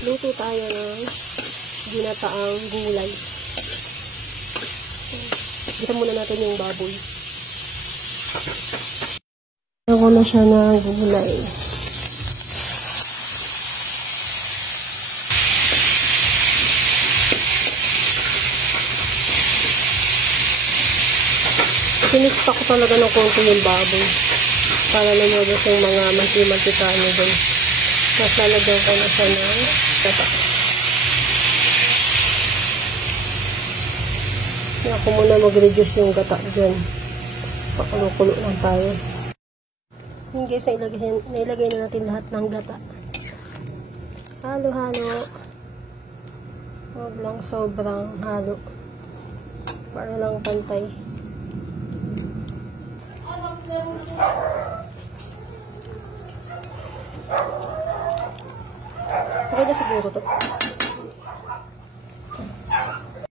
Luto tayo ng ginataang gulay. Gisa muna natin yung baboy. Ako na siya ng gulay. Sinispa ko talaga ng konti yung baboy para lumabas yung mga manti-mantika niya dun. Mas lalagyan ko na siya ng gata. Kaya ako muna mag-reduce yung gata dyan. Pakulo-kulo lang tayo. Yung guys, nailagay na natin lahat ng gata. Halo-halo. Huwag lang sobrang halo. Para lang pantay. Okay na siguro to.